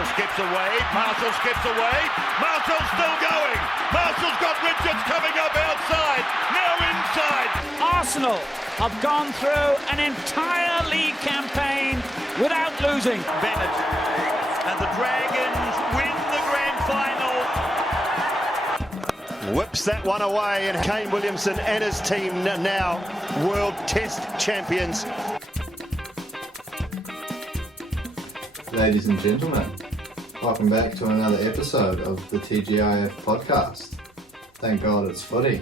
Marshall skips away. Marshall skips away. Marshall's still going. Marshall's got Richards coming up outside. Now inside. Arsenal have gone through an entire league campaign without losing. Bennett and the Dragons win the grand final. Whips that one away, and Kane Williamson and his team now World Test champions. Ladies and gentlemen, welcome back to another episode of the TGIF podcast. Thank God it's footy.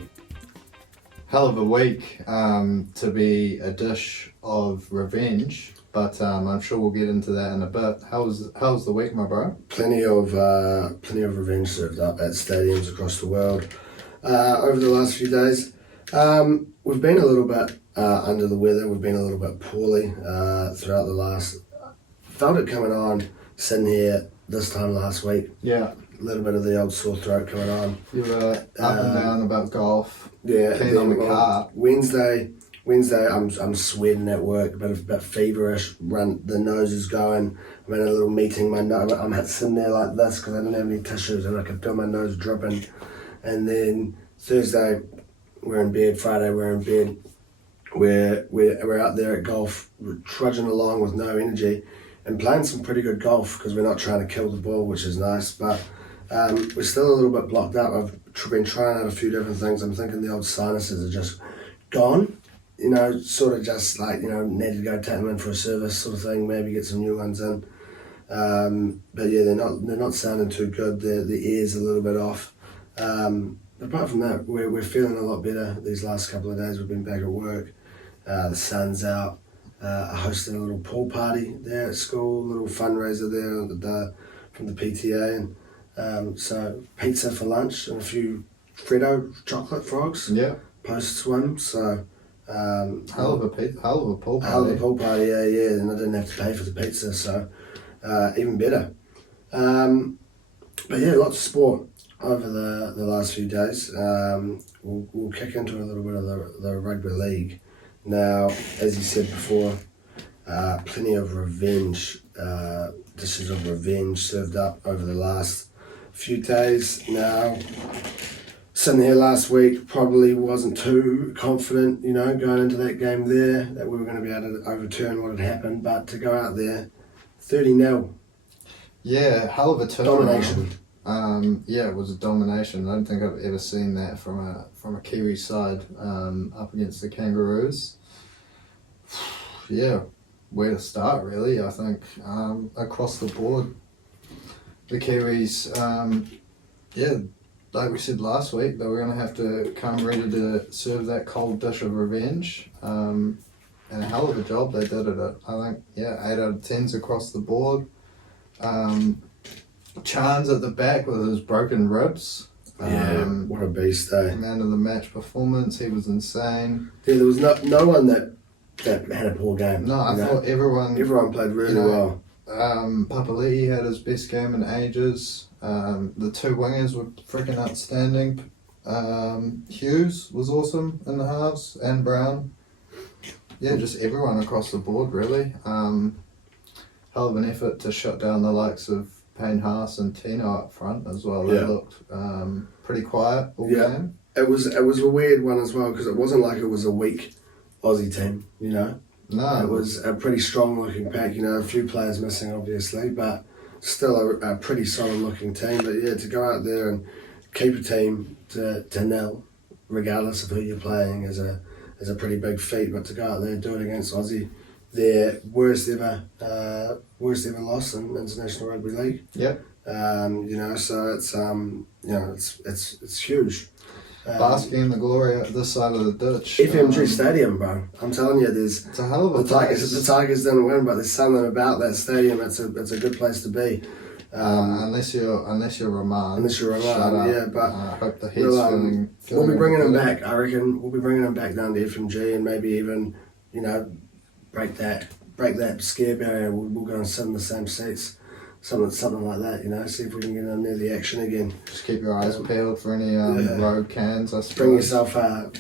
Hell of a week to be a dish of revenge, but I'm sure we'll get into that in a bit. How's the week, my bro? Plenty of revenge served up at stadiums across the world over the last few days. We've been a little bit under the weather. We've been a little bit poorly throughout the last. Felt it coming on, sitting here this time last week. Yeah. A little bit of the old sore throat coming on. You were up and down about golf. Yeah. Keen on the car. Wednesday, I'm sweating at work, a bit feverish. The nose is going. I'm in a little meeting. I'm sitting there like this because I didn't have any tissues and I could feel my nose dripping. And then Thursday, we're in bed. Friday, we're in bed. We're out there at golf, we're trudging along with no energy. And playing some pretty good golf because we're not trying to kill the ball, which is nice, but we're still a little bit blocked up. I've been trying out a few different things. I'm thinking the old sinuses are just gone, sort of just like, need to go take them in for a service sort of thing, maybe get some new ones in. But yeah, they're not sounding too good. The ear's a little bit off. But apart from that, we're feeling a lot better these last couple of days. We've been back at work. The sun's out. I hosted a little pool party there at school, a little fundraiser there from the PTA, and so pizza for lunch and a few Freddo chocolate frogs. Yeah. Post swim. So Hell of a pool party. Hell of a pool party, yeah, and I didn't have to pay for the pizza, so even better. But yeah, lots of sport over the last few days. We'll kick into a little bit of the rugby league. Now, as you said before, plenty of dishes of revenge served up over the last few days. Now, sitting here last week, probably wasn't too confident, going into that game there, that we were going to be able to overturn what had happened, but to go out there, 30-0. Yeah, hell of a turnaround. Domination. Yeah, it was a domination. I don't think I've ever seen that from a Kiwi side up against the Kangaroos. Yeah, where to start really? I think across the board, the Kiwis. Like we said last week, they were going to have to come ready to serve that cold dish of revenge. And a hell of a job they did at it. I think 8 out of 10s across the board. Chan's at the back with his broken ribs. Yeah, what a beast, eh? Man of the match performance, he was insane. Yeah, there was no one that had a poor game. No, I thought everyone played really well. Papali'i had his best game in ages. The two wingers were freaking outstanding. Hughes was awesome in the halves, and Brown. Yeah, just everyone across the board really. Hell of an effort to shut down the likes of Payne Haas and Tino up front as well. They looked pretty quiet all game. It was a weird one as well because it wasn't like it was a weak Aussie team, No. It was a pretty strong looking pack, a few players missing obviously, but still a pretty solid looking team. But yeah, to go out there and keep a team to nil, regardless of who you're playing, is a pretty big feat. But to go out there and do it against Aussie, their worst ever loss in International Rugby League. Yep. So it's huge. Basking in the glory at this side of the ditch. FMG Stadium, bro. I'm telling you, it's a hell of a place. The Tigers didn't win, but there's something about that stadium. It's a good place to be. Unless you're Rahman. Yeah. But I hope the head's feeling. We'll be bringing him back. I reckon we'll be bringing him back down to FMG and maybe even, break that scare barrier. We'll go and sit in the same seats. Something like that, see if we can get in near the action again. Just keep your eyes peeled for any road cans, I suppose. Bring yourself a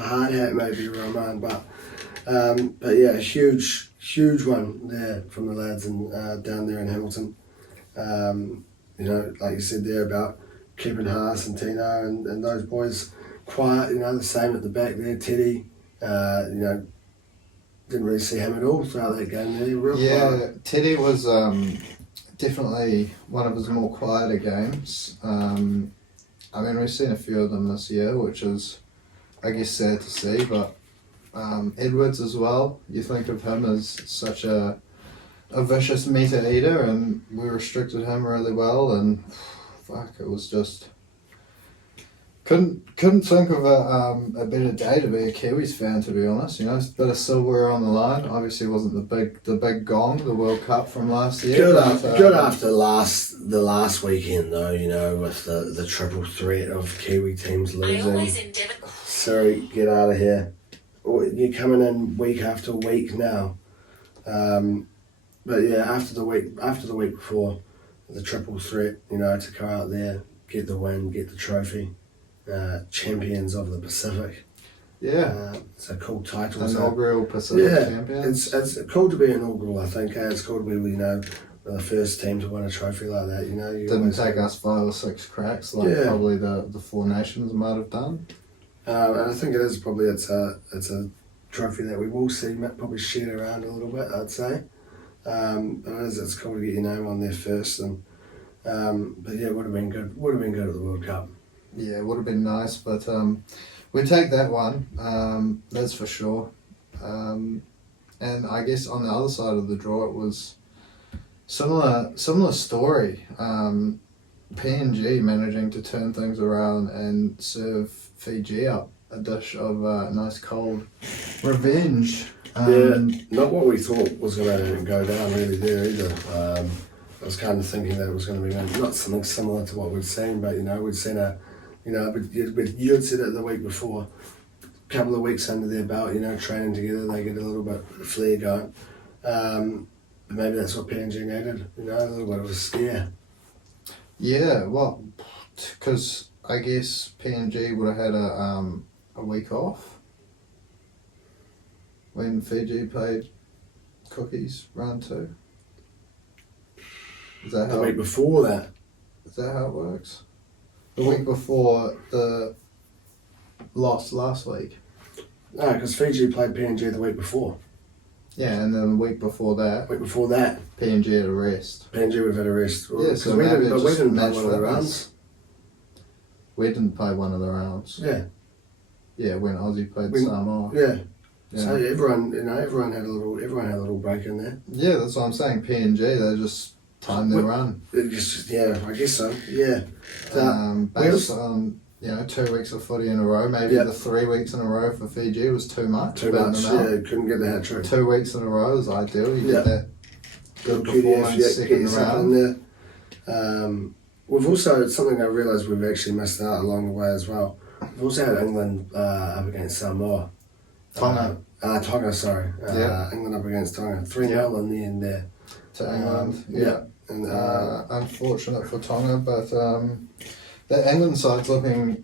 hard hat maybe, Roman. But yeah, a huge one there from the lads and down there in Hamilton. You know, like you said there about keeping Haas and Tino and those boys quiet. You know, the same at the back there. Teddy, you know, didn't really see him at all throughout that game. There, real quiet. Teddy was definitely one of his more quieter games. I mean, we've seen a few of them this year, which is, I guess, sad to see. But Edwards as well. You think of him as such a vicious meter eater, and we restricted him really well. And fuck, it was just couldn't think of a better day to be a Kiwis fan, to be honest. You know, a bit of silverware on the line. Obviously, wasn't the big gong, the World Cup from last year. Good after the last weekend though. You know, with the triple threat of Kiwi teams losing. Sorry, get out of here. You're coming in week after week now. But yeah, after the week before, the triple threat. You know, to go out there, get the win, get the trophy. Champions of the Pacific. Yeah, it's a cool title. Inaugural Pacific champions. It's cool to be inaugural. I think it's cool to be, you know, the first team to win a trophy like that. You know, didn't take us 5 or 6 cracks like probably the 4 nations might have done. And I think it's a trophy that we will see probably shared around a little bit. I'd say, but it's cool to get your name on there first. And but yeah, would have been good. Would have been good at the World Cup. Yeah, it would have been nice, but we take that one, that's for sure. And I guess on the other side of the draw, it was similar story. PNG managing to turn things around and serve Fiji up a dish of nice cold revenge. Not what we thought was going to go down really there either. I was kind of thinking that it was going to be not something similar to what we've seen, but you know, we've seen but you had said it the week before, a couple of weeks under their belt, you know, training together, they get a little bit of flair going. Maybe that's what PNG needed, you know, a little bit of a scare. Yeah, well, because I guess PNG would have had a week off when Fiji played Cookies round 2. Is that the week before that? Is that how it works? The week before the loss last week. No, because Fiji played PNG the week before. Yeah, and then the week before that. PNG had a rest. PNG would have had a rest. Yeah, so we didn't play one of the rounds. We didn't play one of the rounds. Yeah. Yeah, when Aussie played Samoa. Yeah. So everyone had a little break in there. Yeah, that's what I'm saying. PNG, they just timed their run. I guess so. Yeah. Based on 2 weeks of footy in a row, maybe the 3 weeks in a row for Fiji was too much. Couldn't get the hat trick. 2 weeks in a row is ideal. You get that good performance second round. In there. We've also, something I realised we've actually missed out along the way as well. We've also had England up against Samoa. Tonga, sorry. England up against Tonga. 3-0 in the end there. To England, And unfortunate for Tonga, but the England side's looking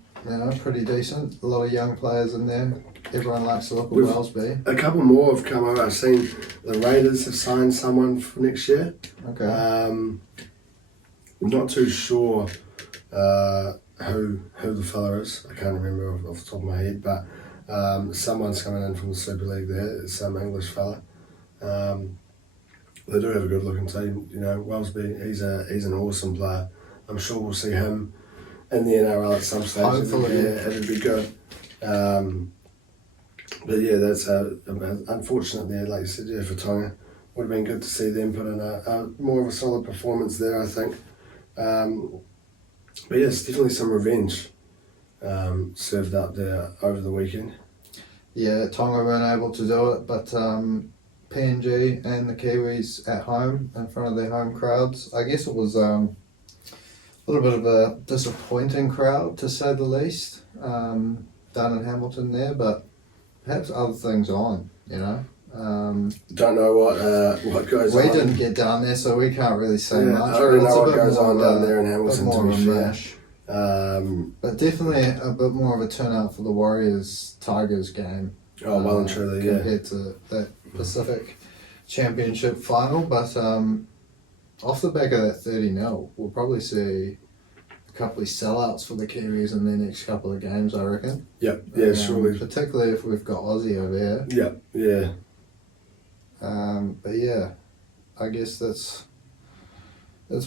pretty decent. A lot of young players in there. Everyone likes to look at Wellesby. A couple more have come over. I've seen the Raiders have signed someone for next year. Okay. I'm not too sure who the fella is. I can't remember off the top of my head, but someone's coming in from the Super League there. It's some English fella. They do have a good looking team. You know, Wellesby, he's an awesome player. I'm sure we'll see him in the NRL at some stage. Hopefully. It'd be good. But yeah, that's unfortunate there, like you said, for Tonga. Would have been good to see them put in a more of a solid performance there, I think. But yes, definitely some revenge served up there over the weekend. Yeah, Tonga weren't able to do it, but PNG and the Kiwis at home in front of their home crowds. I guess it was a little bit of a disappointing crowd, to say the least, down in Hamilton there, but perhaps other things on, Don't know what goes on. We didn't get down there, so we can't really say much. I don't know what goes on down there in Hamilton, to be fair. But definitely a bit more of a turnout for the Warriors-Tigers game. Oh, well and truly, compared to that Pacific Championship final, but off the back of that 30-0, we'll probably see a couple of sellouts for the Kiwis in their next couple of games, I reckon. Yep, yeah, surely. Particularly if we've got Aussie over here. Yep, yeah. But yeah, I guess that's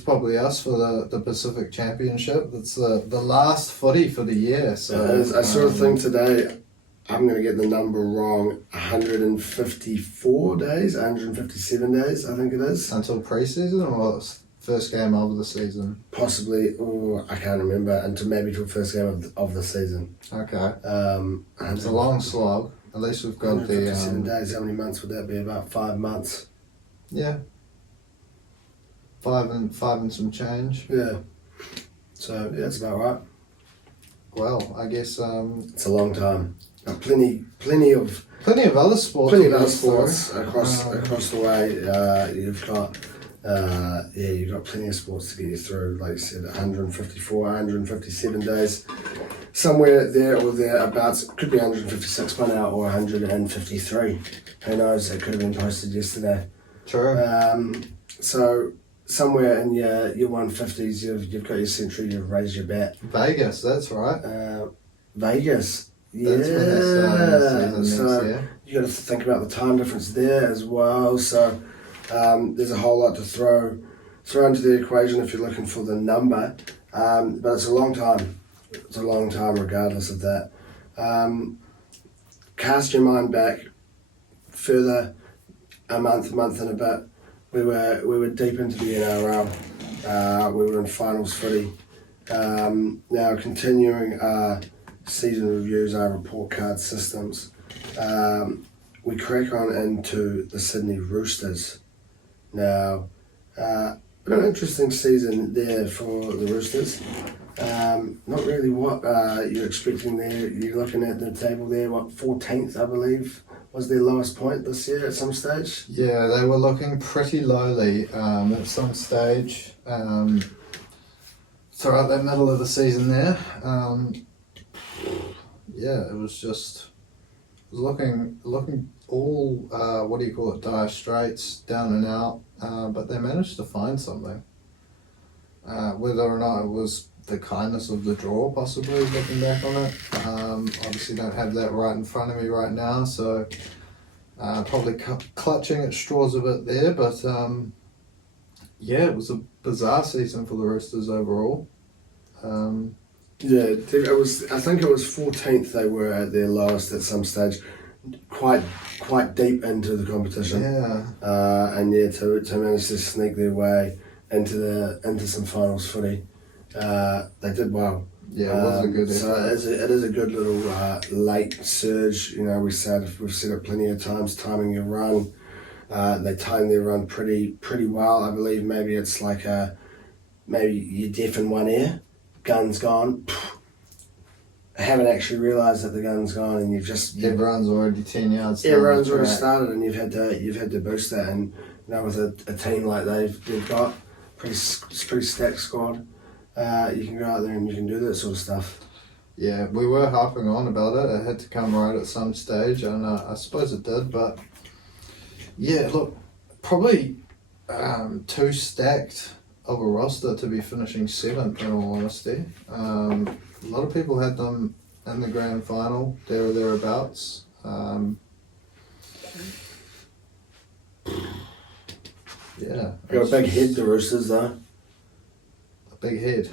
probably us for the Pacific Championship. That's the last footy for the year. So I saw a thing today. I'm going to get the number wrong. 154 days, 157 days, I think it is. Until pre-season or first game of the season? Possibly, I can't remember. Maybe till first game of the season. Okay. It's a long slog. At least we've got 157 days. How many months would that be? About 5 months. Yeah. Five and some change. Yeah. So yeah, that's about right. Well, I guess it's a long time. Plenty of other sports. Plenty of other sports across the way. You've got plenty of sports to get you through. Like you said, 154, 157 days. Somewhere there or thereabouts. It could be 156 by now or 153. Who knows? It could have been posted yesterday. True. So somewhere in your 150s, you've got your century. You've raised your bat. Vegas, that's right. Vegas. That's when they're starting the season next year. You got to think about the time difference there as well. So there's a whole lot to throw into the equation if you're looking for the number. But it's a long time. It's a long time regardless of that. Cast your mind back further a month and a bit. We were deep into the NRL. We were in finals footy. Now continuing our season reviews, our report card systems, we crack on into the Sydney Roosters. Now, an interesting season there for the Roosters. Not really what you're expecting there. You're looking at the table there, 14th, I believe, was their lowest point this year at some stage? Yeah, they were looking pretty lowly at some stage. Throughout that middle of the season there. It was looking all dire straits, down and out, but they managed to find something. Whether or not it was the kindness of the draw, possibly, looking back on it. Obviously don't have that right in front of me right now, so probably clutching at straws a bit there, but it was a bizarre season for the Roosters overall. It was. I think it was 14th. They were at their lowest at some stage, quite deep into the competition. Yeah. To manage to sneak their way into some finals footy, they did well. Yeah, it was a good effort. So it is a good little late surge. You know, we've said it plenty of times. Timing your run, they timed their run pretty well. I believe maybe it's like maybe you're deaf in one ear. Gun's gone. I haven't actually realised that the gun's gone, and everyone's already 10 yards. Everyone's already started, and you've had to boost that. And with a team like they've got pretty stacked squad, you can go out there and you can do that sort of stuff. Yeah, we were harping on about it. It had to come right at some stage, and I suppose it did. But yeah, look, probably too stacked of a roster to be finishing 7th, in all honesty. A lot of people had them in the grand final, there or thereabouts. Got a big head, the Roosters, though. A big head.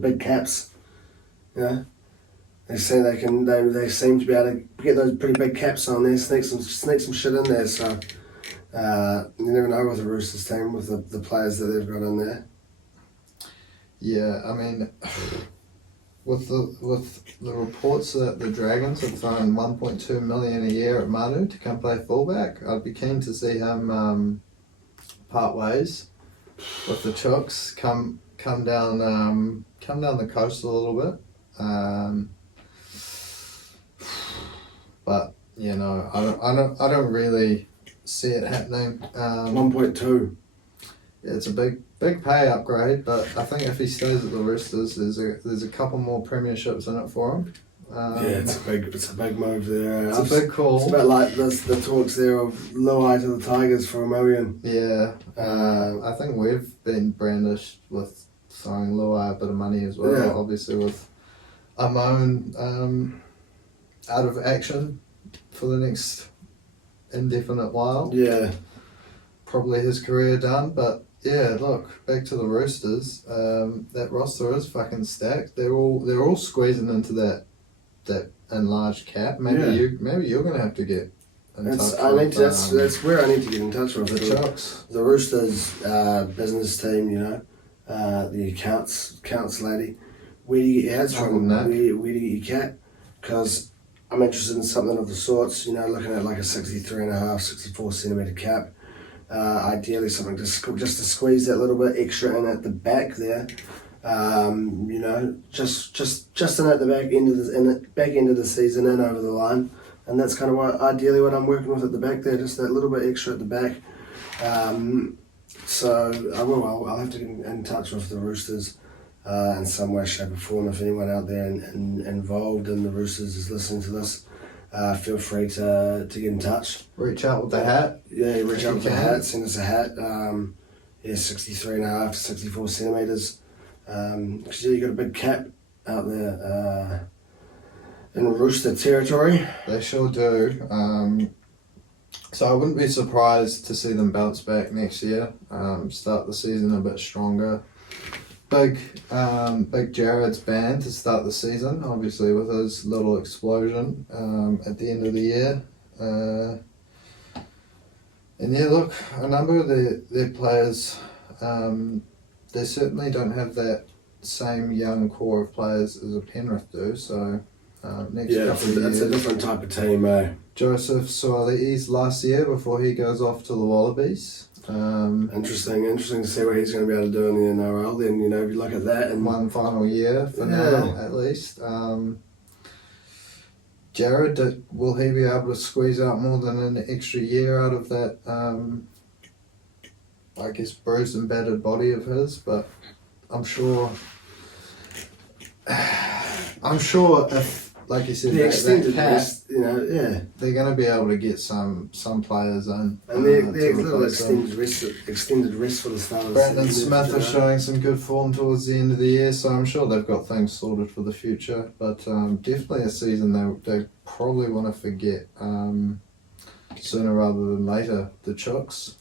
Big caps. Yeah. They say they seem to be able to get those pretty big caps on there, sneak some shit in there, so you never know with the Roosters team, with the players that they've got in there. Yeah, I mean, with the reports that the Dragons have thrown $1.2 million a year at Manu to come play fullback, I'd be keen to see him part ways with the Chooks, come down the coast a little bit. But you know, I don't really see it happening. 1.2. Yeah, it's a big pay upgrade, but I think if he stays at the Roosters, there's a couple more premierships in it for him. It's a big move there. It's a big call. It's a bit like the talks there of Luai to the Tigers for $1 million. Yeah, I think we've been brandished with throwing Luai a bit of money as well. Yeah. Obviously with Amon out of action for the next indefinite while. Yeah. Probably his career done, but yeah, look, back to the Roosters. That roster is fucking stacked. They're all squeezing into that enlarged cap. Maybe you're gonna have to get in touch. That's where I need to get in touch with the Chucks. The Roosters business team. The accounts lady. Where do you get your ads from? Where do you get your cap? Because I'm interested in something of the sorts. Looking at like a 63.5, 64 centimeter cap. Ideally something just to squeeze that little bit extra in at the back there. Just in at the back end of the season and over the line, and that's kind of ideally what I'm working with at the back there, just that little bit extra at the back. So I'll have to get in touch with the Roosters in some way, shape or form. If anyone out there involved in the Roosters is listening to this, feel free to get in touch. Reach out with the hat. Yeah, reach out with the hat, send us a hat. 63.5 to 64 centimetres. Because you got a big cap out there in Rooster territory. They sure do. So I wouldn't be surprised to see them bounce back next year. Start the season a bit stronger. Big Jared's band to start the season, obviously with his little explosion at the end of the year. And yeah, look, a number of their players, they certainly don't have that same young core of players as a Penrith do. So next couple of years, it's a different type of team, eh? Joseph Suarez last year before he goes off to the Wallabies. Interesting to see what he's going to be able to do in the NRL. Then if you look at that, and one final year for now at least. Jared, will he be able to squeeze out more than an extra year out of that? I guess bruised and battered body of his, but I'm sure if, like you said, the extended that rest, they're going to be able to get some players in. And the little extended rest for the start of the season. Brandon Smith is showing some good form towards the end of the year, so I'm sure they've got things sorted for the future. But definitely a season they probably want to forget sooner rather than later. The Chooks.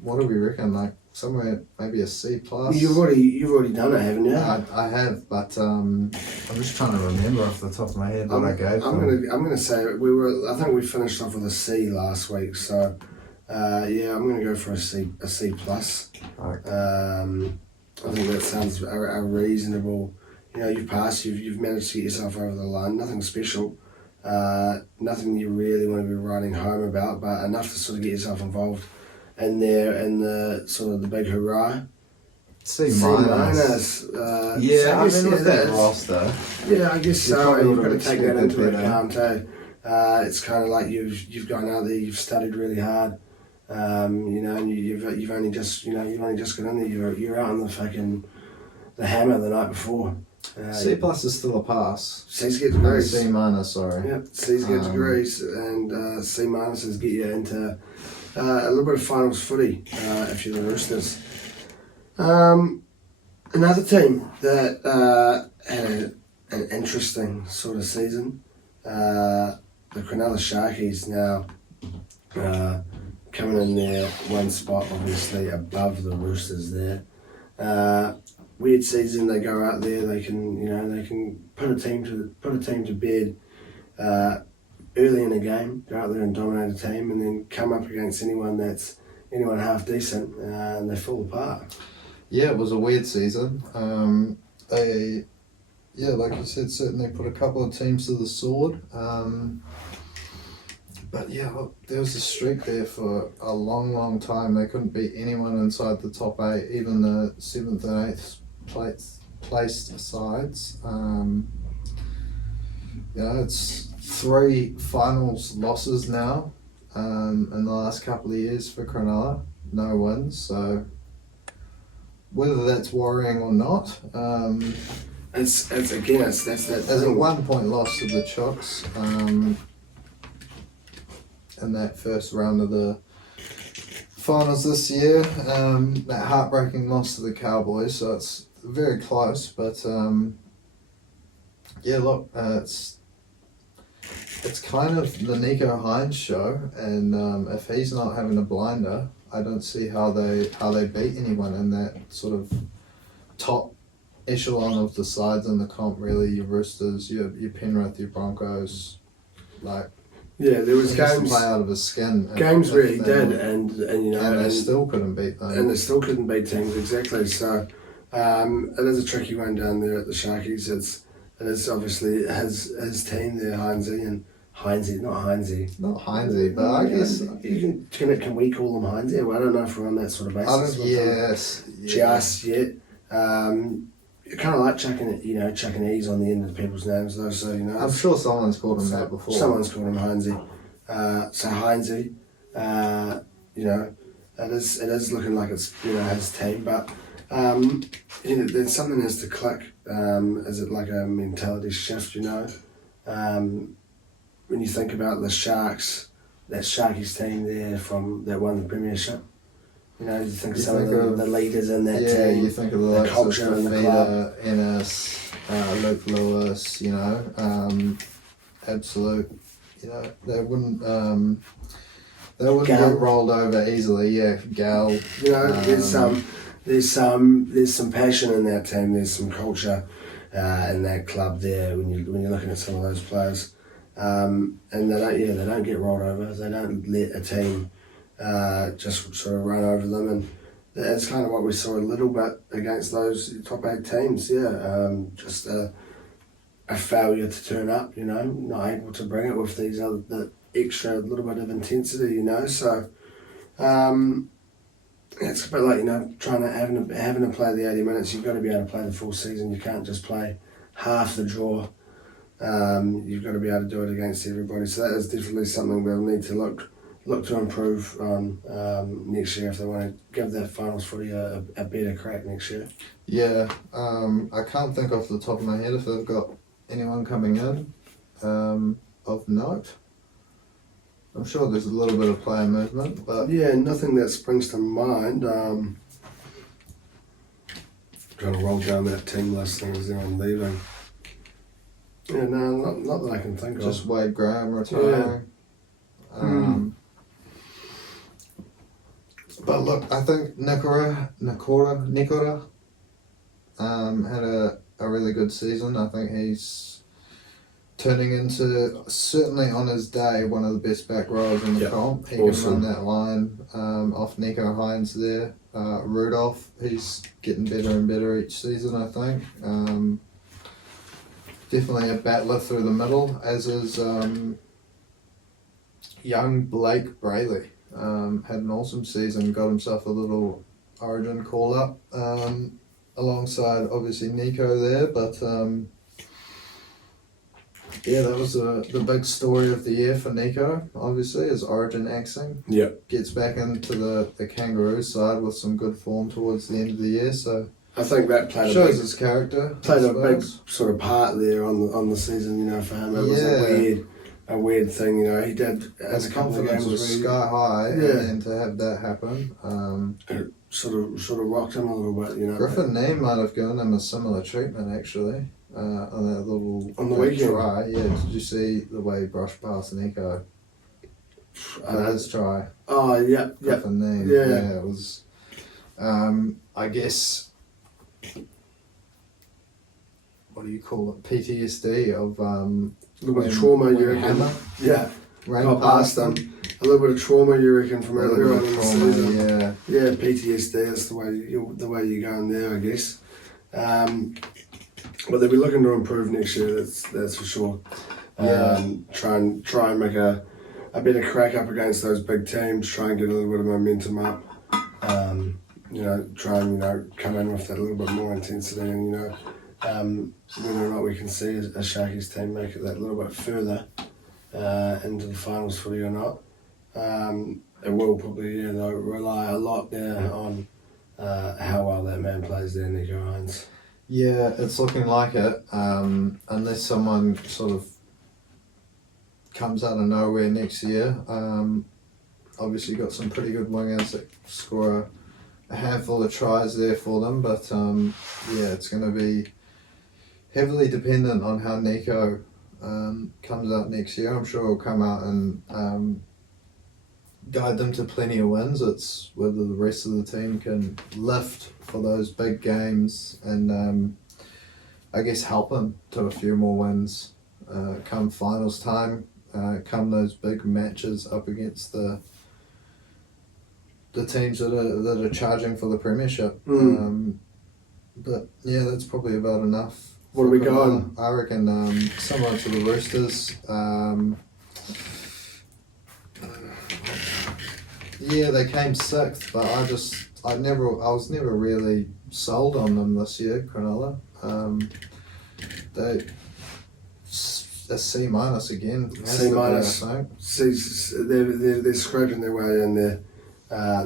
What do we reckon? Like somewhere maybe a C plus. You've already done it, haven't you? I have, but I'm just trying to remember off the top of my head what I gave. I'm gonna say I think we finished off with a C last week, so I'm gonna go for a C plus. Okay. I think that sounds a reasonable. You've passed. You've managed to get yourself over the line. Nothing special. Nothing you really want to be writing home about, but enough to sort of get yourself involved in there in the sort of the big hurrah. C minus. With that roster. Yeah, I guess so. You've got to take that into account too. It's kind of like you've gone out there, you've studied really hard. And you've only just got in there. You're out on the hammer the night before. C plus is still a pass. C's get degrees. C minus, sorry. Yep, C's get degrees, and C minuses get you into a little bit of finals footy if you're the Roosters. Another team that had an interesting sort of season, the Cronulla Sharkies now coming in there one spot obviously above the Roosters there. Weird season. They go out there. They can put a team to bed early in a game. Go out there and dominate a team, and then come up against anyone half decent, and they fall apart. Yeah, it was a weird season. They, like you said, certainly put a couple of teams to the sword. But yeah, look, there was a streak there for a long, long time. They couldn't beat anyone inside the top 8, even the 7th and 8th placed sides. It's 3 finals losses now in the last couple of years for Cronulla. No wins, so whether that's worrying or not, it's again, that's that There's a thing. 1 point loss to the Chooks in that first round of the finals this year. That heartbreaking loss to the Cowboys, so it's very close. But yeah, look, it's kind of the Nico Hines show, and if he's not having a blinder, I don't see how they beat anyone in that sort of top echelon of the sides in the comp. Really, your Roosters, your Penrith, your Broncos, like. Yeah, there was He used to games. play out of his skin. Games where he If did, were- and you know, and they and still couldn't beat them. and they still couldn't beat teams exactly. So it is a tricky one down there at the Sharkies. It is obviously his team there, Heinzie, not Heinzie. Not Heinzie, but I guess. Can we call them Heinzie? Well, I don't know if we're on that sort of basis. with them Yes. just yet. Kind of like chucking E's on the end of people's names though. So I'm sure someone's called him that before. Someone's called him Heinzie. So Heinzie, it is looking like it's his team, but then something has to click. Is it like a mentality shift? When you think about the Sharks, that Sharkies team there from that won the premiership. You think of some of the leaders in that team. You think of the likes of culture in the club. Fafita, Ennis, Luke Lewis, absolute, they wouldn't Gal. get rolled over easily. Yeah, Gal. There's some passion in that team. There's some culture in that club there when you're looking at some of those players, and they don't get rolled over. They don't let a team just sort of run over them, and that's kind of what we saw a little bit against those top 8 teams. Just a failure to turn up. Not able to bring it with the extra little bit of intensity. So. It's a bit like trying to having to play the 80 minutes. You've got to be able to play the full season. You can't just play half the draw. You've got to be able to do it against everybody. So that is definitely something we'll need to look to improve on next year if they want to give that finals footy a better crack next year. Yeah, I can't think off the top of my head if they've got anyone coming in of note. I'm sure there's a little bit of player movement, but Yeah, nothing that springs to mind. Trying to roll down that team list and is anyone leaving. Yeah, no, not that I can think just of. Wade Graham retiring. But look, I think Nikora had a really good season. I think he's turning into, certainly on his day, one of the best back rowers in the comp. He Awesome. can run that line off Nico Hines there. Rudolph, he's getting better and better each season, I think. Definitely a battler through the middle, as is young Blake Brayley. Had an awesome season, got himself a little Origin call-up alongside, obviously, Nico there, but... yeah, that was the big story of the year for Nico, obviously, is Origin axing. Yep. Gets back into the Kangaroo side with some good form towards the end of the year, so I think that shows his character. played I a big suppose. sort of part there on the season, for him. It was a weird thing, he did His a couple of confidence games was where he sky high, Yeah. and to have that happen. it sort of rocked him a little bit, Griffin Neame might have given him a similar treatment, actually, on that little On the weekend. try. Yeah, did you see the way he brushed past Nico? His try. Oh, yeah. Griffin Neame. Yeah. It was, I guess, what do you call it? PTSD of A little bit when- of trauma, you when reckon? Hammer Yeah. ran Got past them. A little bit of trauma, you reckon, from A earlier little on bit in of the trauma, season? yeah. Yeah, PTSD. That's the way you're going there, I guess. But they'll be looking to improve next year. That's for sure. Yeah. Try and make a better crack up against those big teams. Try and get a little bit of momentum up. Try and come in with that little bit more intensity, and whether or not we can see a Sharkies team make it that little bit further into the finals footy or not. It will probably rely a lot there on how well that man plays there, Nico Hines. Yeah, it's looking like it. Unless someone sort of comes out of nowhere next year. Obviously got some pretty good wingers that score a handful of tries there for them, but yeah, it's going to be heavily dependent on how Nico comes out next year. I'm sure he'll come out and guide them to plenty of wins. It's whether the rest of the team can lift for those big games and I guess help them to a few more wins come finals time, come those big matches up against the teams that are charging for the premiership. But yeah, that's probably about enough. What are we going? I reckon similar to the Roosters. Yeah, they came sixth, but I was never really sold on them this year, Cronulla. They a C minus again. C minus. They're scraping their way in there.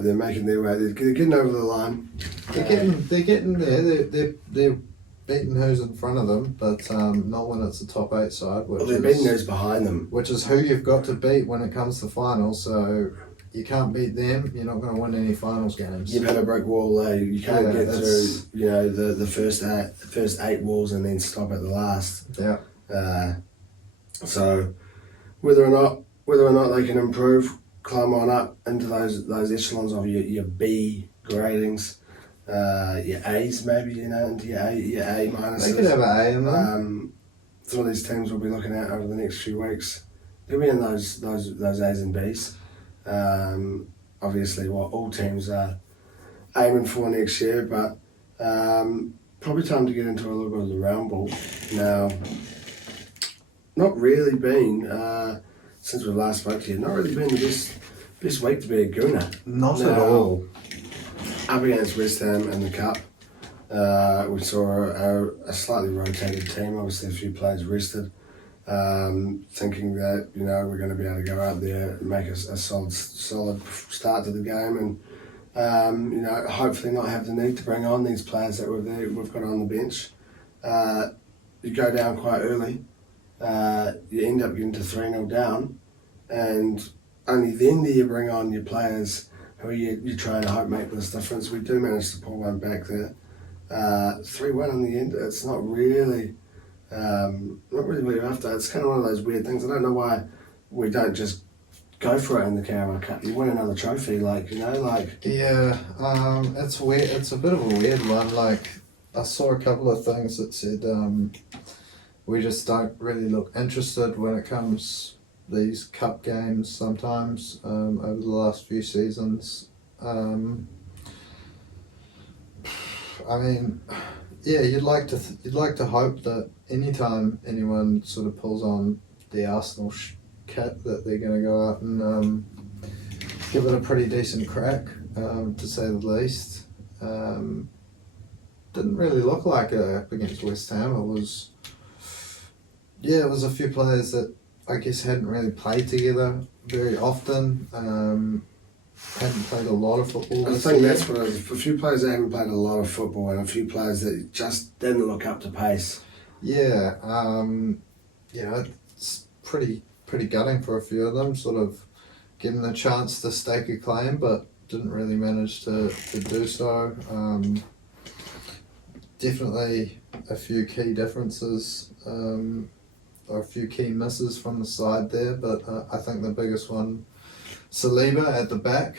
They're making their way. They're getting over the line. They're getting there. They're beating who's in front of them, but not when it's the top 8 side. They're beating who's behind them. Which is who you've got to beat when it comes to finals. So you can't beat them. You're not going to win any finals games. You've had a brick wall. You can't get through. The first 8 walls and then stop at the last. Yeah. So whether or not they can improve, climb on up into those echelons of your B gradings, your A's maybe, into your A minuses. They could have an A in them. Some of these teams we'll be looking at over the next few weeks, they'll be in those A's and B's. Obviously what all teams are aiming for next year, but probably time to get into a little bit of the round ball now. Not really been since we last spoke to you. Not really been the best week to be a Gooner. Not at all. Up against West Ham in the Cup, we saw a slightly rotated team. Obviously, a few players rested, thinking that we're going to be able to go out there and make a solid start to the game, and hopefully not have the need to bring on these players that we've got on the bench. You go down quite early. You end up getting to 3-0 down, and only then do you bring on your players who you're trying to hope make this difference. We do manage to pull one back there. 3-1 in the end. It's not really what you're after. It's kind of one of those weird things. I don't know why we don't just go for it in the Carabao Cup. You win another trophy, Yeah, it's weird. It's a bit of a weird one. I saw a couple of things that said we just don't really look interested when it comes these cup games sometimes over the last few seasons. I mean, yeah, you'd like to hope that anytime anyone sort of pulls on the Arsenal kit that they're going to go out and give it a pretty decent crack, to say the least. Didn't really look like it up against West Ham. It was a few players that I guess hadn't really played together very often. Hadn't played a lot of football. I think that's what it is. A few players that haven't played a lot of football, and a few players that just didn't look up to pace. Yeah, it's pretty gutting for a few of them. Sort of getting the chance to stake a claim, but didn't really manage to do so. Definitely a few key differences. Or a few key misses from the side there, but I think the biggest one, Saliba at the back,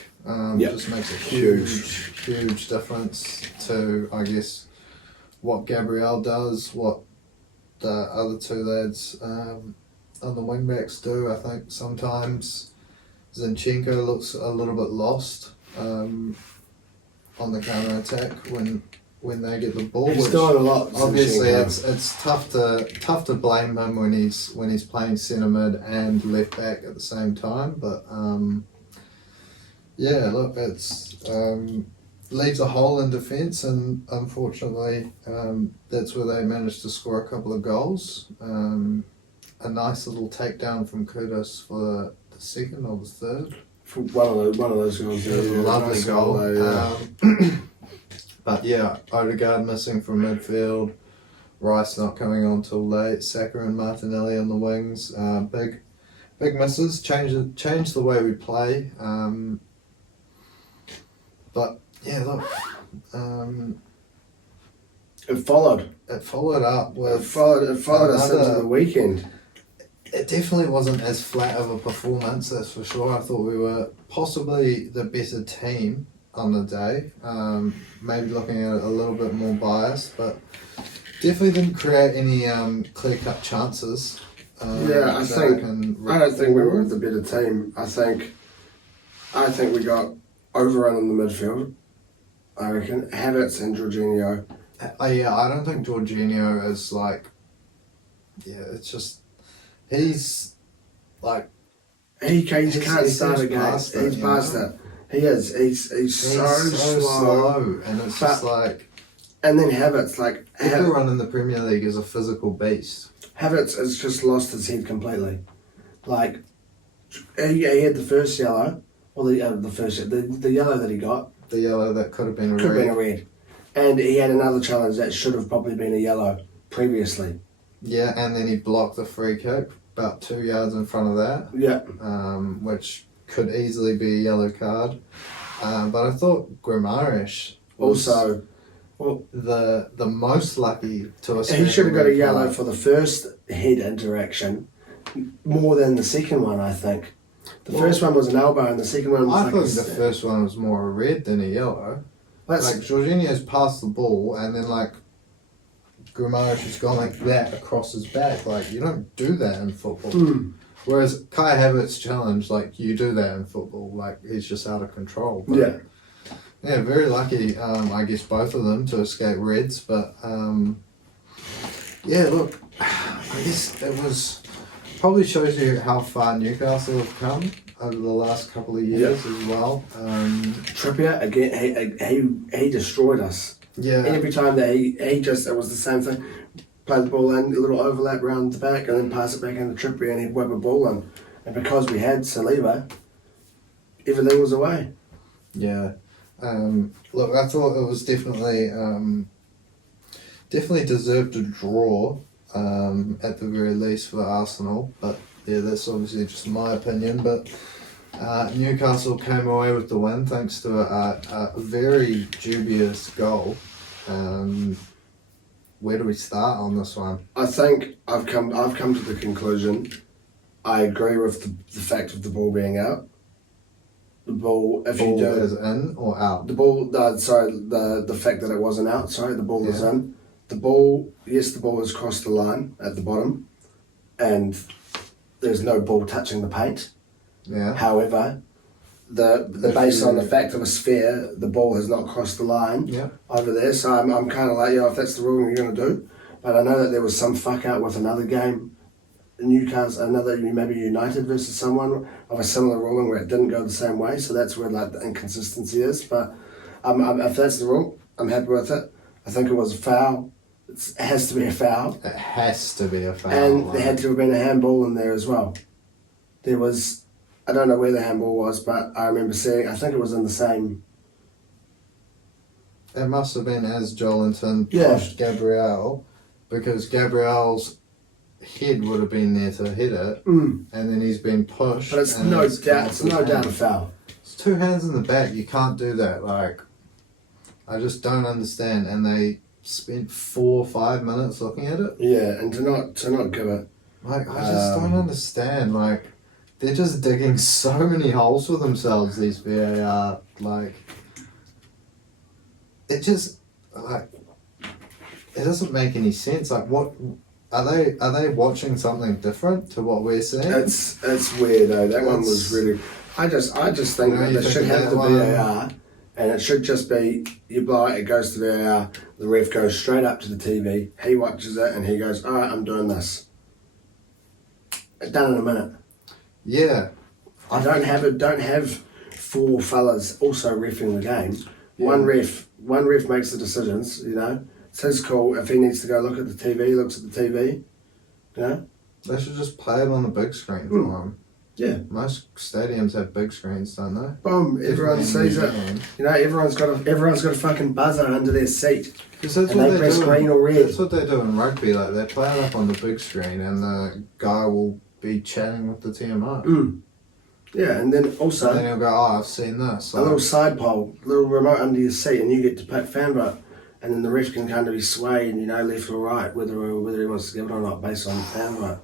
just makes a huge difference to, I guess, what Gabriel does, what the other 2 lads on the wing backs do. I think sometimes Zinchenko looks a little bit lost on the counter attack when they get the ball. He's doing a lot. Obviously, it's tough to blame him when he's playing centre mid and left back at the same time. But it's leaves a hole in defence, and unfortunately, that's where they managed to score a couple of goals. A nice little takedown from Kudus for the second or the third. For one of those goals, Lovely goal. But yeah, Odegaard missing from midfield, Rice not coming on till late, Saka and Martinelli on the wings. Big misses. Change the way we play. But yeah, look, It followed. it followed up with It followed us into another- the weekend. It definitely wasn't as flat of a performance, that's for sure. I thought we were possibly the better team on the day. Maybe looking at it a little bit more biased, but definitely didn't create any clear-cut chances. I don't think we were the better team. I think we got overrun in the midfield. I reckon Havertz and Jorginho. I don't think Jorginho is like. Yeah, it's just he's like He can't start a game. past it, He's you past know? it. He is. He's so slow. and it's But- just like And then Havertz, everyone in the Premier League is a physical beast. Havertz has just lost his head completely. Like, he had the first yellow, or the yellow that he got The yellow that could have been a could have red. been a red, and he had another challenge that should have probably been a yellow previously. Yeah, and then he blocked the free kick about 2 yards in front of that, Yeah, which could easily be a yellow card. But I thought Grimaresh was also, well, the most lucky to escape. he should have got a red yellow card. for the first head interaction, more than the second one. I think the first one was an elbow, and the second one was I like thought a the first one was more a red than a yellow. That's Like Jorginho's passed the ball and then like Grimaresh has gone like that across his back. Like you don't do that in football. Whereas Kai Havertz's challenge, like you do that in football. Like he's just out of control. But, yeah. yeah, very lucky. I guess both of them to escape reds. But yeah, look, I guess it was probably shows you how far Newcastle have come over the last couple of years as well. Trippier again, he destroyed us. Yeah. Every time that he just, it was the same thing. Play the ball in, a little overlap round the back, and then pass it back into Trippier, and he'd whip a ball in. And because we had Saliba, everything was away. Yeah. Look, I thought it was definitely deserved a draw at the very least for Arsenal. But yeah, that's obviously just my opinion. But Newcastle came away with the win thanks to a very dubious goal. Where do we start on this one? I think I've come to the conclusion. I agree with the fact of the ball being out. The ball, if Ball you do is in or out? the ball, the fact that it wasn't out. Sorry, the ball is Yeah. in. The ball, yes, the ball has crossed the line at the bottom, and there's no ball touching the paint. Yeah. However, the based on the fact of a sphere, the ball has not crossed the line Yeah. over there. So I'm kind of like, yeah, if that's the ruling you're going to do. But I know that there was some fuck out with another game, Newcastle, maybe United versus someone of a similar ruling where it didn't go the same way. So that's where like the inconsistency is. But if that's the rule, I'm happy with it. I think it was a foul. It has to be a foul. It has to be a foul. And there had to have been a handball in there as well. There was, I don't know where the handball was, but I remember seeing, I think it was in the same. It must have been as Jolinton Yeah. pushed Gabriel, because Gabriel's head would have been there to hit it, and then he's been pushed. But it's and no it's doubt, come it's off his no doubt a hand. foul. It's 2 hands in the back. You can't do that. Like, I just don't understand. And they spent 4 or 5 minutes looking at it. Yeah, and to not give it. Like, I just don't understand. Like, they're just digging so many holes for themselves. These VAR, like, it just like it doesn't make any sense. Like, what are they watching something different to what we're seeing? It's weird though. That one was really. I just think You know, that you they should think have that the one- VAR, and it should just be you blow it, it goes to VAR. The ref goes straight up to the TV. He watches it and he goes, "All right, I'm doing this." Done in a minute. Yeah, I don't have 4 fellas also reffing the game. Yeah. One ref makes the decisions, you know. It's his call. If he needs to go look at the TV, he looks at the TV. You know? they should just play it on the big screen for them. Yeah. Most stadiums have big screens, don't they? Boom! Everyone Definitely sees in it. New Zealand. You know, everyone's got a fucking buzzer under their seat. Because that's And what they they press do. green or red. That's what they do in rugby. Like they play it up on the big screen, and the guy will be chatting with the TMO. Yeah, and then also And then he'll go, "Oh, I've seen this." a little side pole, little remote under your seat, and you get to pick fan vote. And then the ref can kind of be swayed, left or right, whether he wants to give it or not based on fan vote.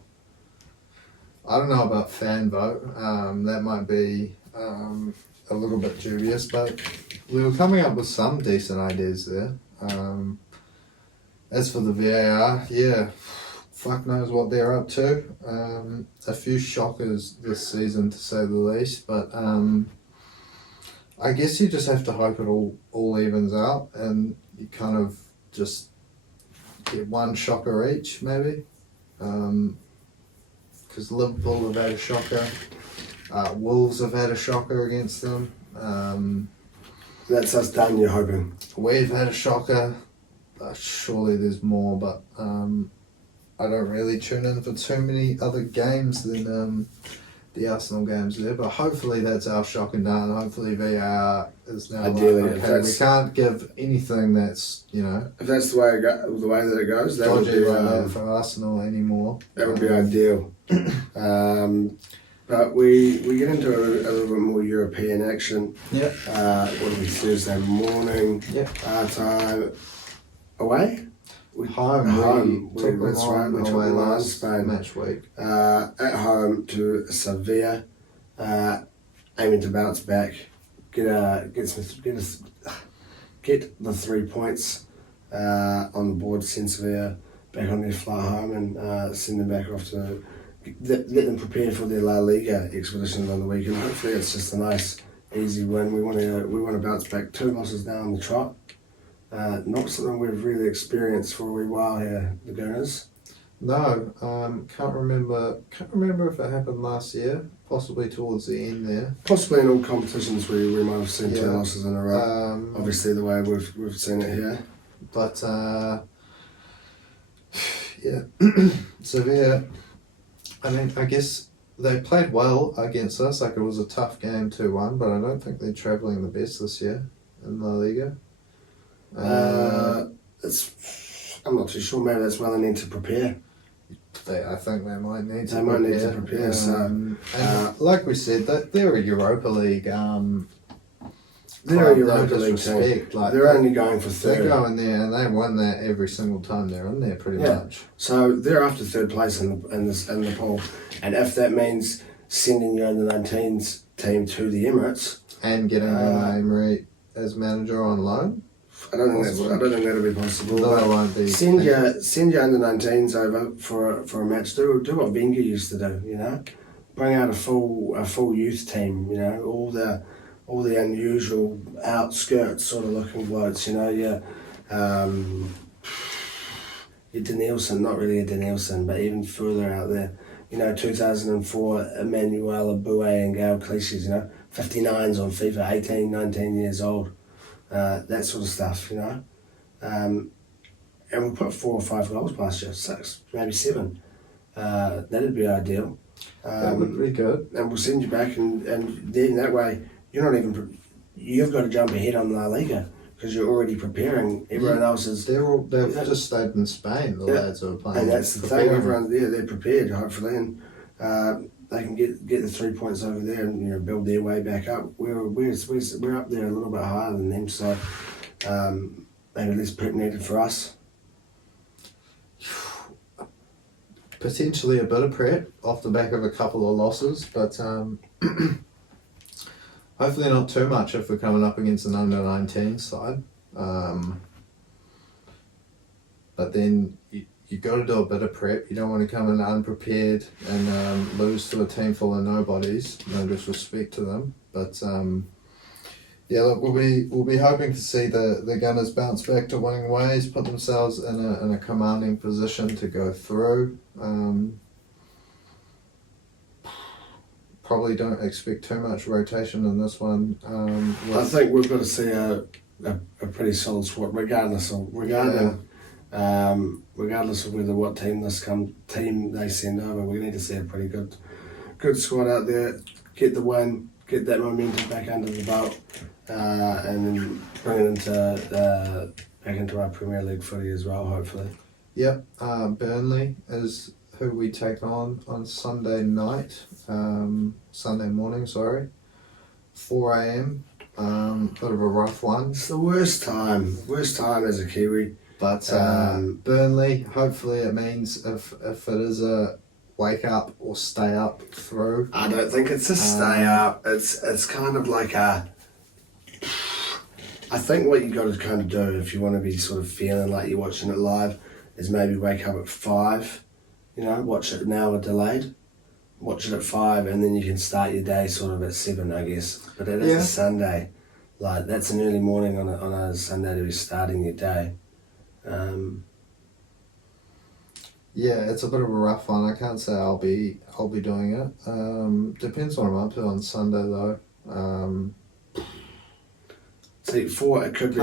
I don't know about fan vote. That might be a little bit dubious, but we were coming up with some decent ideas there. As for the VAR, yeah, fuck knows what they're up to. A few shockers this season, to say the least, but I guess you just have to hope it all evens out, and you kind of just get one shocker each, maybe. Because Liverpool have had a shocker, Wolves have had a shocker against them. That's us done, you're hoping. We've had a shocker. Surely there's more, but I don't really tune in for too many other games than the Arsenal games there. But hopefully that's our shock and done. Hopefully VAR is now Ideally, like, if okay, we can't give anything that's if that's the way that it goes, that would dodgy be like that for Arsenal anymore. that would be ideal. But we get into a little bit more European action. Yeah. What are we, Thursday morning? Yeah. Time away. Home. We took That's them right. on We took away them on last Spain. match week. At home to Sevilla, aiming to bounce back, get the 3 points on the board, send Sevilla back on their flight home, and send them back off to let them prepare for their La Liga expedition on the weekend. Hopefully, it's just a nice, easy win. We want to bounce back. 2 losses now on the trot. Not something we've really experienced for a wee while here, the Gooners. No, can't remember if it happened last year. Possibly towards the end there. Possibly in all competitions we might have seen 2 Yeah. losses in a row. Obviously, the way we've seen it here. But yeah, Sevilla. I mean, I guess they played well against us. Like it was a tough game, 2-1. But I don't think they're travelling the best this year in La Liga. I'm not too sure. Maybe that's why they need to prepare. I think they might need to. They might need to prepare. And like we said, they're a Europa League. They're a club, Europa no League disrespect. team. Like They're only going for they're third. going there and they win that every single time they're in there, pretty Yeah. much. So they're after third place in the pool, and if that means sending your under-19s team to the Emirates, And getting Unai Emery as manager on loan. I don't think that'll be possible. No, but it won't be. Send your under-19s over for a match. Do what Wenger used to do. Bring out a full youth team. All the unusual outskirts sort of looking blokes. Your Danielson, not really a Danielson, but even further out there. 2004 Emmanuel Aboué and Gael Clichy, 59s on FIFA, 18, 19 years old. That sort of stuff, and we put 4 or 5 goals past you, 6, maybe 7. That'd be ideal. That would be good. And we'll send you back, and then that way you've got to jump ahead on La Liga because you're already preparing. Everyone else is. They've just stayed in Spain. The lads who are playing. And that's the thing. Everyone's they're prepared, hopefully, and they can get the 3 points over there and build their way back up. We're up there a little bit higher than them, so maybe less prep needed for us. Potentially a bit of prep off the back of a couple of losses, but hopefully not too much if we're coming up against an under-19 side. But then you got to do a bit of prep. You don't want to come in unprepared and lose to a team full of nobodies. No disrespect to them, but yeah, look, we'll be hoping to see the Gunners bounce back to winning ways, put themselves in a commanding position to go through. Probably don't expect too much rotation in this one. I think we've got to see a pretty solid squad, regardless of what team they send over. We need to see a pretty good good squad out there. Get the win, get that momentum back under the belt, and then bring it into back into our Premier League footy as well, hopefully. Yep, Burnley is who we take on Sunday night, Sunday morning, 4 a.m. Bit of a rough one. It's the worst time as a Kiwi. But Burnley, hopefully it means if it is a wake up or stay up through. I don't think it's a stay up. It's kind of like a... I think what you got to kind of do if you want to be sort of feeling like you're watching it live is maybe wake up at 5, watch it an hour delayed, watch it at 5, and then you can start your day sort of at 7, I guess. But it is a Sunday. Like, that's an early morning on a Sunday to be starting your day. Yeah, it's a bit of a rough one. I can't say I'll be doing it. Depends what I'm up to on Sunday though. See, 4 it could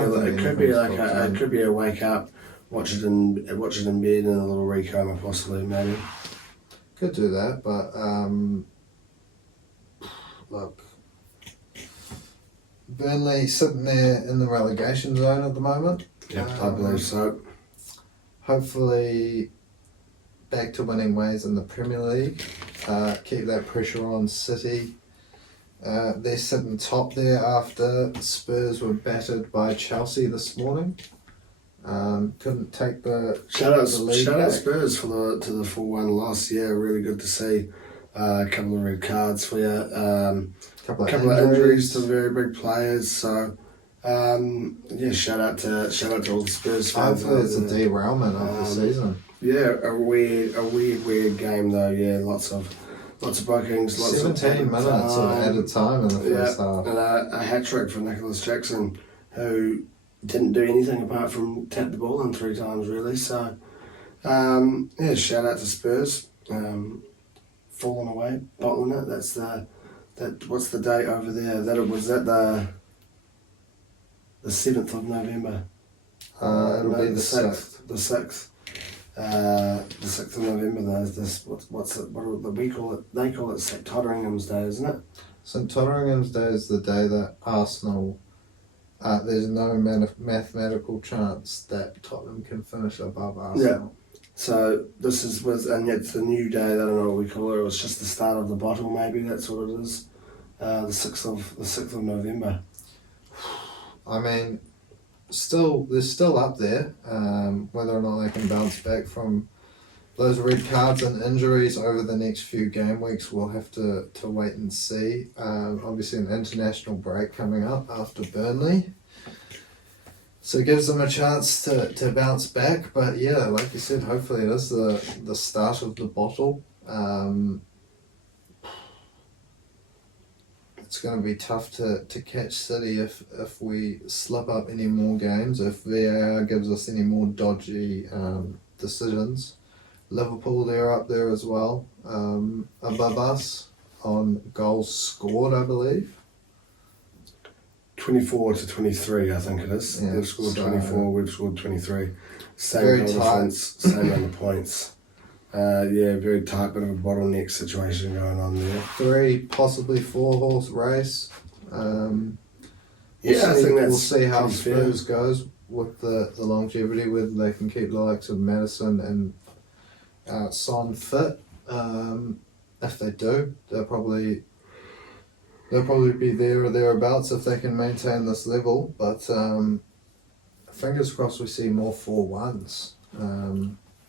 be a wake up, watch it in bed and a little recoma possibly maybe. Could do that, but look, Burnley sitting there in the relegation zone at the moment. I believe so. Hopefully back to winning ways in the Premier League. Keep that pressure on City. They're sitting top there after Spurs were battered by Chelsea this morning. Couldn't take the lead. Shout out Spurs to the 4-1 loss. Yeah, really good to see. A couple of red cards for you. Couple of injuries to very big players. So shout out to all the Spurs fans. Hopefully it's a derailment of the season. Yeah, a weird game though. Yeah, lots of bookings, 17 minutes of added time in the first half. And a hat trick for Nicholas Jackson, who didn't do anything apart from tap the ball in 3 times really. So shout out to Spurs. Falling away, bottling it. What's the date over there? Was that the 7th of November? It'll be the 6th. The 6th. The 6th of November. There's this. What do we call it? They call it St Totteringham's Day, isn't it? St Totteringham's Day is the day that Arsenal. There's no mathematical chance that Tottenham can finish above Arsenal. Yeah. So this and it's the new day. I don't know what we call it. It was just the start of the bottle, maybe. That's what it is. The 6th of November. I mean, they're still up there. Whether or not they can bounce back from those red cards and injuries over the next few game weeks, we'll have to wait and see. Obviously, an international break coming up after Burnley. So it gives them a chance to bounce back. But yeah, like you said, hopefully it is the start of the bottle. It's going to be tough to catch City if we slip up any more games, if VAR gives us any more dodgy decisions. Liverpool, they're up there as well, above us on goals scored, I believe. 24 to 23, I think it is. Yeah, They've scored 24, we've scored 23. Same very amount tight. of points, same amount of points. Very tight, bit of a bottleneck situation going on there. 3, possibly 4 horse race. I think we'll see how Spurs fair. goes with the longevity, whether they can keep the likes of Madison and Son fit. If they do, they'll probably be there or thereabouts if they can maintain this level. But fingers crossed we see more 4-1s.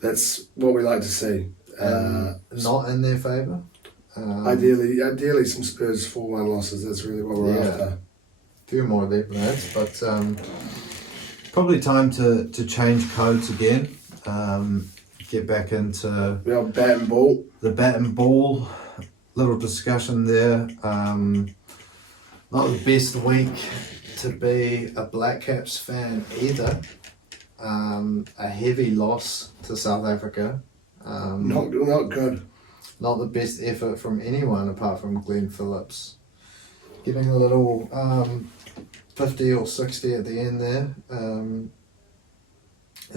That's what we like to see. Not in their favour. Ideally some Spurs 4-1 losses. That's really what we're after. A few more left minutes, but probably time to change codes again. Get back into The old bat and ball. the bat and ball. Little discussion there. Not the best week to be a Blackcaps fan either. A heavy loss to South Africa. Not good. Not the best effort from anyone apart from Glenn Phillips. Getting a little 50 or 60 at the end there. And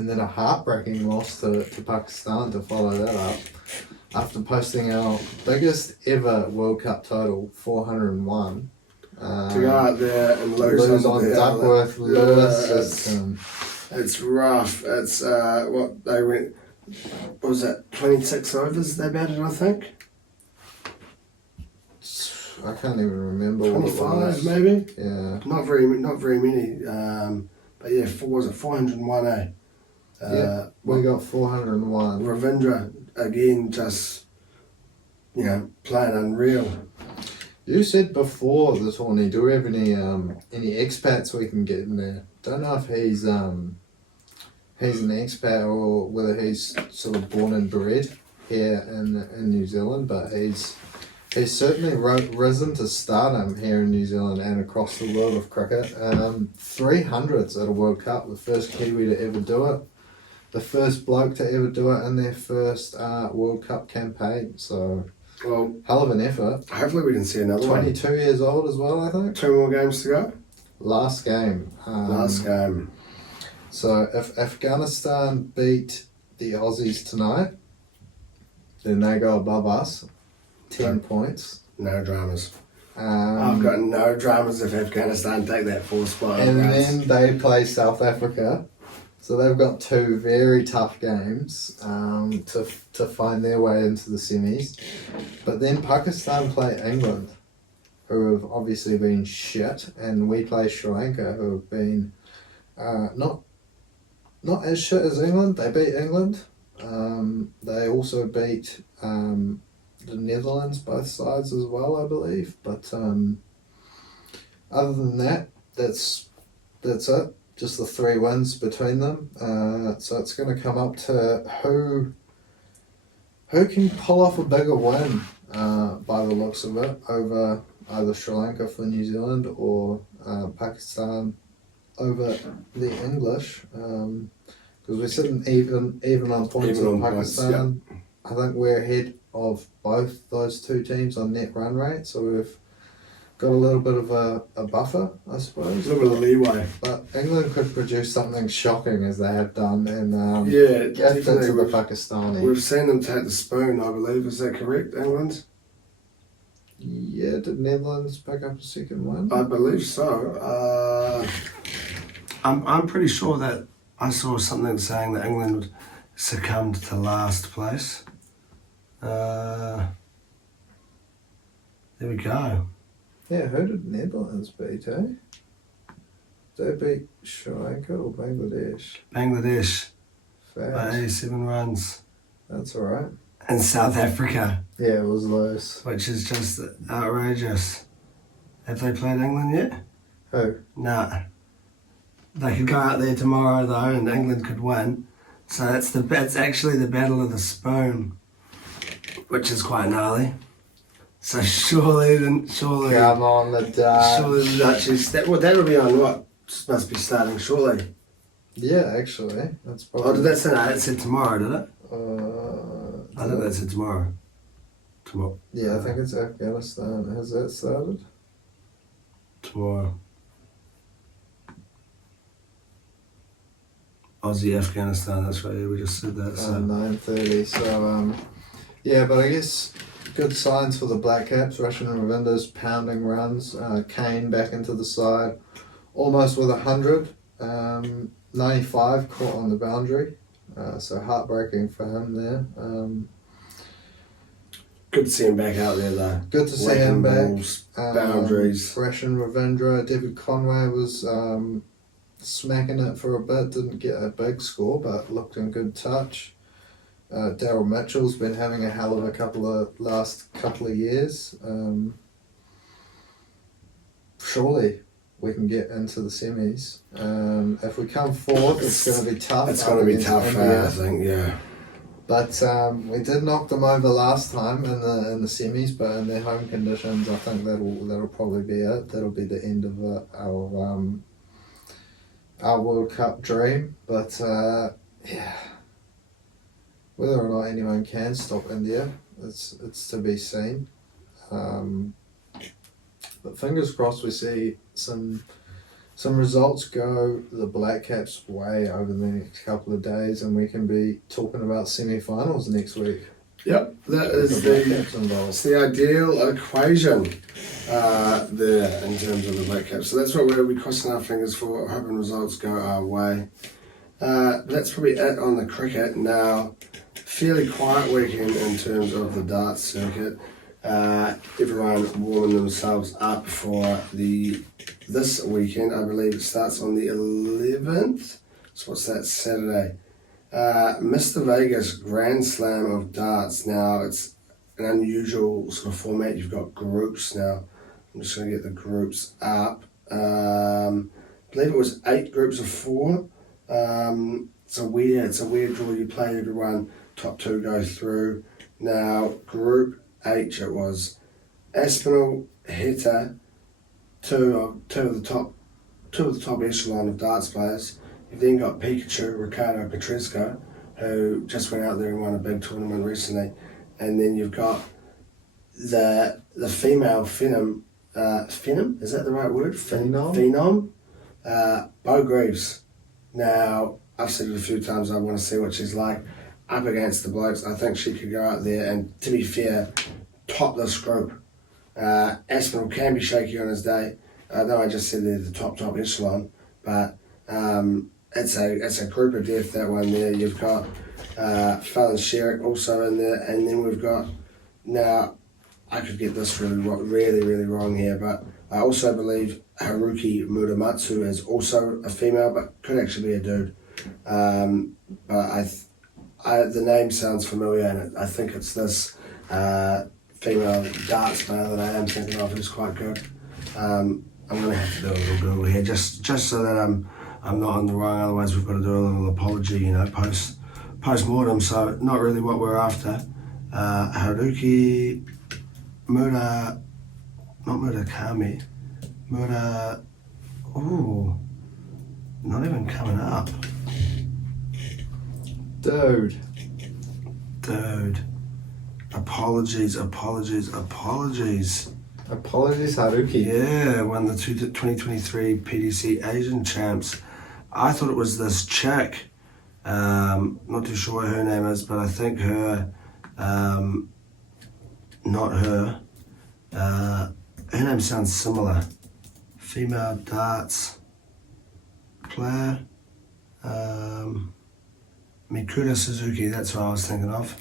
then a heartbreaking loss to Pakistan to follow that up. after posting our biggest ever World Cup total, 401. To go out there and lose on the Duckworth Lewis system. It's rough. It's what they went. What was that? 26 overs they batted, I think. I can't even remember. 25 maybe. Yeah. Not very many. But yeah, was it 401? Yeah. We got 401. Ravindra again, just playing unreal. You said before the tourney, do we have any expats we can get in there? Don't know if he's an expat or whether he's sort of born and bred here in New Zealand, but he's certainly risen to stardom here in New Zealand and across the world of cricket. 300s at a World Cup, the first Kiwi to ever do it, the first bloke to ever do it in their first World Cup campaign. So. Well, hell of an effort. Hopefully we can see another 22 one. years old as well, I think. 2 more games to go. Last game. So if Afghanistan beat the Aussies tonight, then they go above us. 10 points. No dramas. I've got no dramas if Afghanistan take that 4th spot. And then they play South Africa. So they've got 2 very tough games to find their way into the semis. But then Pakistan play England, who have obviously been shit, and we play Sri Lanka, who have been not as shit as England. They beat England. They also beat the Netherlands, both sides as well, I believe. But other than that, that's it. Just the 3 wins between them. So it's going to come up to who can pull off a bigger win by the looks of it over either Sri Lanka for New Zealand or Pakistan over the English. Because we're sitting even on points with Pakistan. Yep. I think we're ahead of both those 2 teams on net run rate. So we've got a little bit of a buffer, I suppose. A little bit of leeway. But England could produce something shocking as they have done and get into the Pakistani. We've seen them take the spoon, I believe. Is that correct, England? Yeah, did Netherlands pick up a second one? I believe so. I'm pretty sure that I saw something saying that England succumbed to last place. There we go. Yeah, who did Netherlands beat, eh? Did they beat Sri Lanka or Bangladesh? Bangladesh by Fast. 87 runs. That's alright. And South Africa, Yeah, it was loose. which is just outrageous. Have they played England yet? Who? Nah. They could go out there tomorrow though, and England could win. So it's actually the Battle of the Spoon, which is quite gnarly. So surely Come on, the Dutch. surely the Dutchies. That'll be on what? Must be starting shortly. Yeah, actually. That's Oh, probably... did that say no? It said tomorrow, did it? I think that said tomorrow. Tomorrow. Yeah, I think it's Afghanistan. Has that started? Tomorrow. Aussie, Afghanistan, that's right, yeah, we just said that. So. 9:30. So, yeah, but I guess good signs for the Blackcaps. Russian Ravinder's pounding runs. Kane back into the side, almost with 100. 95 caught on the boundary. So heartbreaking for him there. Good to see him back out there though. Good to see him back. Balls, boundaries. Russian Ravindra, David Conway was smacking it for a bit. Didn't get a big score, but looked in good touch. Daryl Mitchell's been having a hell of a last couple of years. Surely we can get into the semis. If we come fourth, it's going to be tough. It's going to be against tough, India. I think, yeah. But we did knock them over last time in the semis, but in their home conditions, I think that'll probably be it. That'll be the end of our World Cup dream. But yeah, whether or not anyone can stop India, it's to be seen. But fingers crossed we see some results go the Blackcaps' way over the next couple of days, and we can be talking about semi-finals next week. Yep, that is involved. the ideal equation there in terms of the Blackcaps. So that's what we'll be crossing our fingers for, hoping results go our way. That's probably it on the cricket. Now, fairly quiet weekend in terms of the darts circuit. Everyone warming themselves up for this weekend. I believe it starts on the 11th. So what's that, Saturday? Mr. Vegas Grand Slam of Darts. Now, it's an unusual sort of format. You've got groups now. I'm just going to get the groups up. I believe it was 8 groups of 4. It's a weird draw. You play everyone. Top 2 go through. Now, Group H, it was Aspinall, Heta, two of the top echelon of darts players. You've then got Pikachu, Ricardo Petresco, who just went out there and won a big tournament recently. And then you've got the female Phenom, is that the right word? Phenom? Bo Greaves. Now, I've said it a few times, I want to see what she's like up against the blokes. I think she could go out there and, to be fair, top this group. Aspinall can be shaky on his day. I know I just said they're the top echelon, but it's a group of death, that one there. You've got Fallon Sherrick also in there, and then we've got, now I could get this really wrong here, but I also believe Haruki Muramatsu is also a female, but could actually be a dude. But the name sounds familiar, and I think it's this female darts player that I am thinking of who's quite good. I'm going to have to do a little Google here, just so that I'm not on the wrong. Otherwise, we've got to do a little apology, post-mortem. So not really what we're after. Haruki Mura, not Murakami, Mura. Ooh, not even coming up. Dude. Apologies. Apologies, Haruki. Yeah, won the 2023 PDC Asian Champs. I thought it was this chick. Not too sure what her name is, but I think her, not her. Her name sounds similar. Female darts player. Mikura Suzuki, that's what I was thinking of.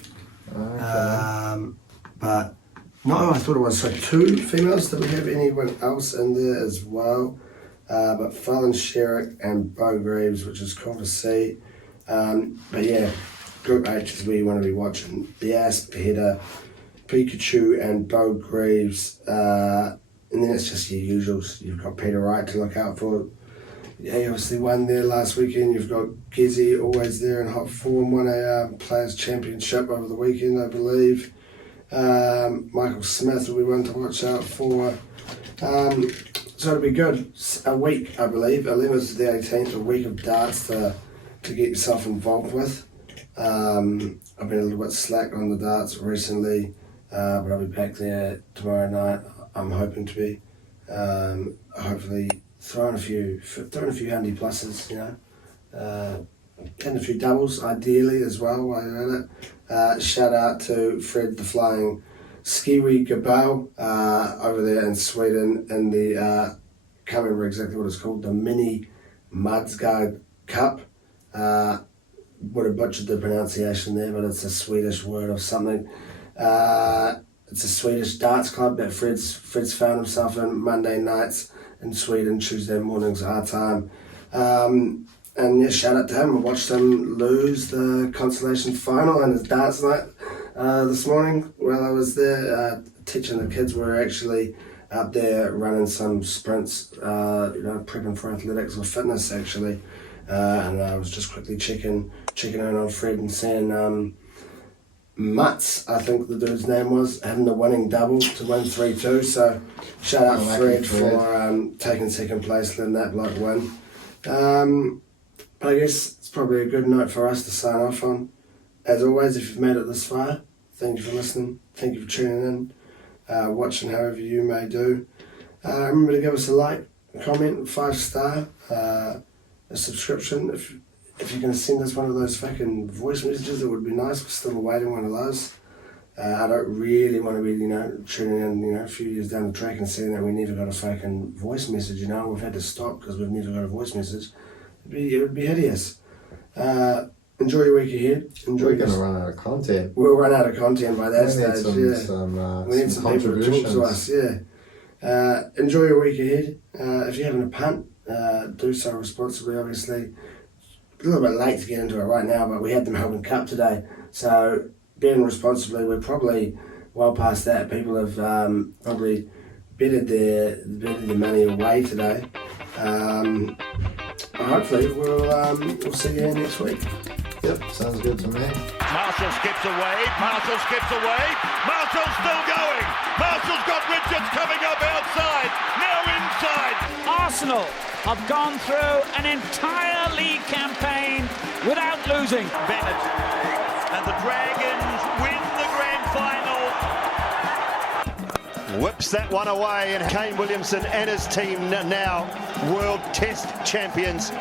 Okay. But no, I thought it was. So 2 females. Did we have anyone else in there as well? But Fallon Sherrick and Bo Greaves, which is cool to see. But yeah, Group H is where you want to be watching. The Asp, Header, Pikachu and Bo Greaves. And then it's just your usuals. You've got Peter Wright to look out for. Yeah, he obviously won there last weekend. You've got Gezi always there in hot form. Won a Players' Championship over the weekend, I believe. Michael Smith will be one to watch out for. So it'll be good. A week, I believe. 11th to the 18th, a week of darts to get yourself involved with. I've been a little bit slack on the darts recently, but I'll be back there tomorrow night. I'm hoping to be. Hopefully throwing a few handy pluses, and a few doubles ideally as well while you're at it. Shout out to Fred the Flying Skiwi Gabal over there in Sweden in the, can't remember exactly what it's called, the Mini Madsgard Cup. Would have butchered the pronunciation there, but it's a Swedish word or something. It's a Swedish darts club that Fred's found himself in Monday nights in Sweden, Tuesday mornings our time. And yeah, shout out to him. I watched him lose the consolation final in his darts night this morning while I was there teaching the kids. We were actually out there running some sprints, prepping for athletics or fitness actually. And I was just quickly checking in on Fred and seeing Mutz, I think the dude's name was, having the winning double to win 3-2. So shout out Fred for taking second place, letting that bloke win. But I guess it's probably a good note for us to sign off on. As always, if you've made it this far, thank you for listening. Thank you for tuning in, watching however you may do. Remember to give us a like, a comment, 5-star, a subscription. If you're going to send us one of those fucking voice messages, it would be nice. We're still awaiting one of those. I don't really want to be, tuning in, a few years down the track and seeing that we never got a fucking voice message, We've had to stop because we've never got a voice message. It would be hideous. Enjoy your week ahead. We're going to run out of content. We'll run out of content by that stage, We need some people to talk to us, enjoy your week ahead. If you're having a punt, do so responsibly, obviously. A little bit late to get into it right now, but we had the Melbourne Cup today. So, betting responsibly, we're probably well past that. People have probably betted their money away today. Hopefully, we'll see you next week. Yep, sounds good to me. Marshall skips away. Marshall's still going. Marshall's got Richards coming up outside. Now inside. Arsenal have gone through an entire league campaign without losing. Bennett and the Dragons win the grand final. Whips that one away, and Kane Williamson and his team now World Test champions.